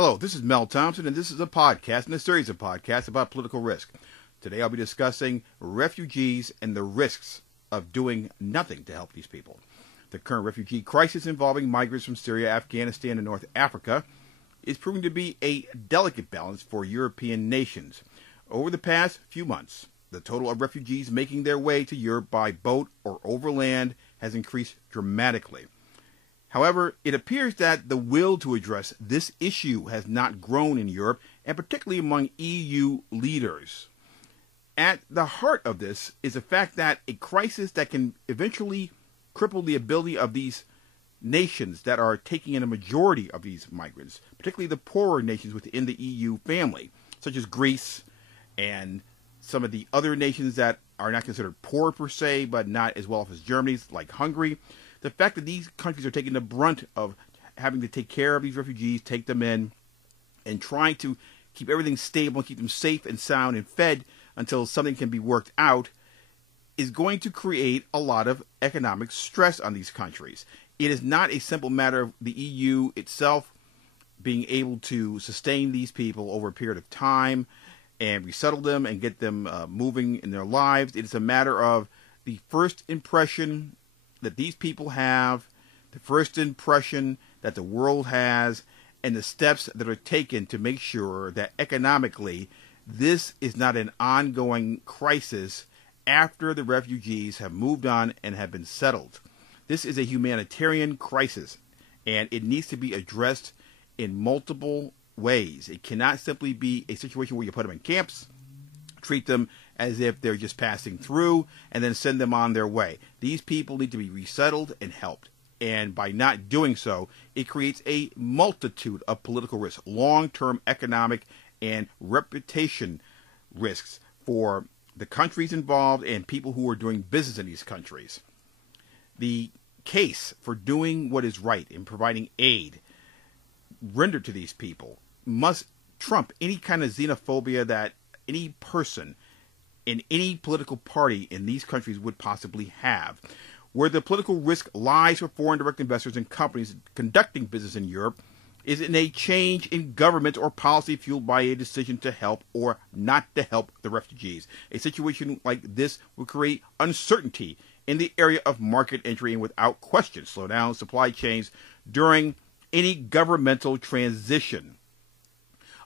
Hello, this is Mel Thompson, and this is a podcast and a series of podcasts about political risk. Today I'll be discussing refugees and the risks of doing nothing to help these people. The current refugee crisis involving migrants from Syria, Afghanistan, and North Africa is proving to be a delicate balance for European nations. Over the past few months, the total of refugees making their way to Europe by boat or overland has increased dramatically. However, it appears that the will to address this issue has not grown in Europe, and particularly among EU leaders. At the heart of this is the fact that a crisis that can eventually cripple the ability of these nations that are taking in a majority of these migrants, particularly the poorer nations within the EU family, such as Greece and some of the other nations that are not considered poor per se, but not as well off as Germany, like Hungary. The fact that these countries are taking the brunt of having to take care of these refugees, take them in, and trying to keep everything stable, keep them safe and sound and fed until something can be worked out, is going to create a lot of economic stress on these countries. It is not a simple matter of the EU itself being able to sustain these people over a period of time and resettle them and get them moving in their lives. It is a matter of the first impression that these people have, the first impression that the world has, and the steps that are taken to make sure that economically this is not an ongoing crisis after the refugees have moved on and have been settled. This is a humanitarian crisis, and it needs to be addressed in multiple ways. It cannot simply be a situation where you put them in camps, treat them as if they're just passing through, and then send them on their way. These people need to be resettled and helped. And by not doing so, it creates a multitude of political risks, long-term economic and reputation risks for the countries involved and people who are doing business in these countries. The case for doing what is right and providing aid rendered to these people must trump any kind of xenophobia that any person in any political party in these countries would possibly have. Where the political risk lies for foreign direct investors and companies conducting business in Europe is in a change in government or policy fueled by a decision to help or not to help the refugees. A situation like this would create uncertainty in the area of market entry and without question slow down supply chains during any governmental transition.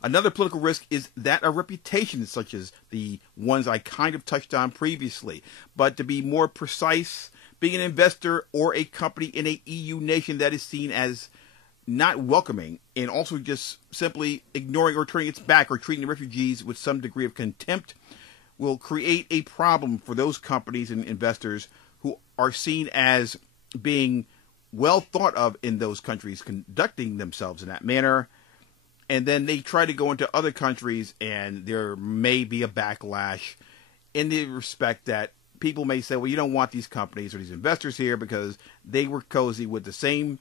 Another political risk is that of reputation, such as the ones I kind of touched on previously. But to be more precise, being an investor or a company in a EU nation that is seen as not welcoming and also just simply ignoring or turning its back or treating the refugees with some degree of contempt will create a problem for those companies and investors who are seen as being well thought of in those countries conducting themselves in that manner. And then they try to go into other countries, and there may be a backlash in the respect that people may say, well, you don't want these companies or these investors here because they were cozy with the same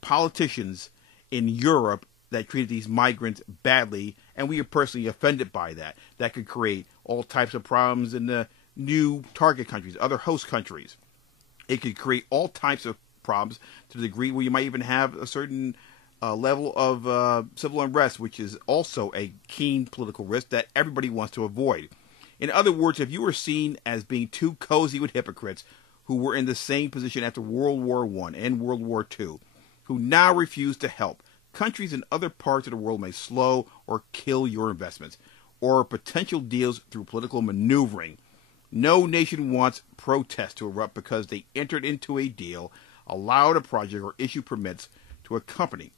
politicians in Europe that treated these migrants badly, and we are personally offended by that. That could create all types of problems in the new target countries, other host countries. It could create all types of problems to the degree where you might even have a certain level of civil unrest, which is also a keen political risk that everybody wants to avoid. In other words, if you were seen as being too cozy with hypocrites who were in the same position after World War I and World War II, who now refuse to help, countries in other parts of the world may slow or kill your investments or potential deals through political maneuvering. No nation wants protests to erupt because they entered into a deal, allowed a project, or issued permits to a company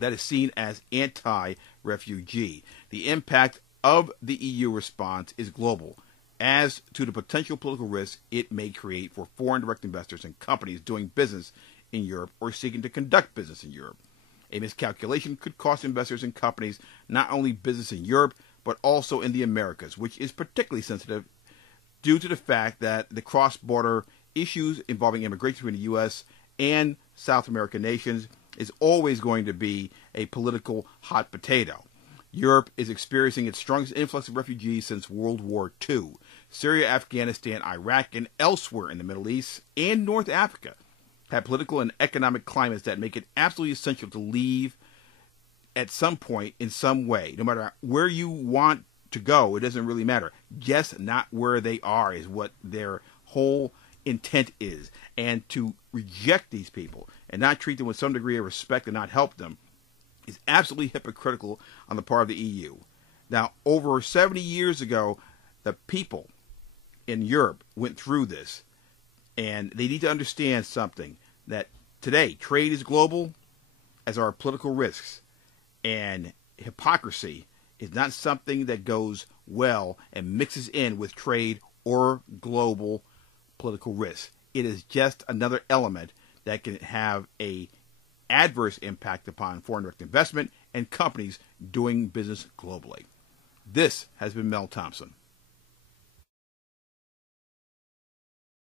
that is seen as anti-refugee. The impact of the EU response is global as to the potential political risk it may create for foreign direct investors and companies doing business in Europe or seeking to conduct business in Europe. A miscalculation could cost investors and companies not only business in Europe, but also in the Americas, which is particularly sensitive due to the fact that the cross-border issues involving immigration between the U.S. and South American nations is always going to be a political hot potato. Europe is experiencing its strongest influx of refugees since World War II. Syria, Afghanistan, Iraq, and elsewhere in the Middle East and North Africa have political and economic climates that make it absolutely essential to leave at some point in some way. No matter where you want to go, it doesn't really matter. Just not where they are is what their whole intent is. And to reject these people and not treat them with some degree of respect and not help them is absolutely hypocritical on the part of the EU. Now, over 70 years ago, the people in Europe went through this, and they need to understand something, that today trade is global, as are political risks, and hypocrisy is not something that goes well and mixes in with trade or global political risks. It is just another element that can have a adverse impact upon foreign direct investment and companies doing business globally. This has been Mel Thompson.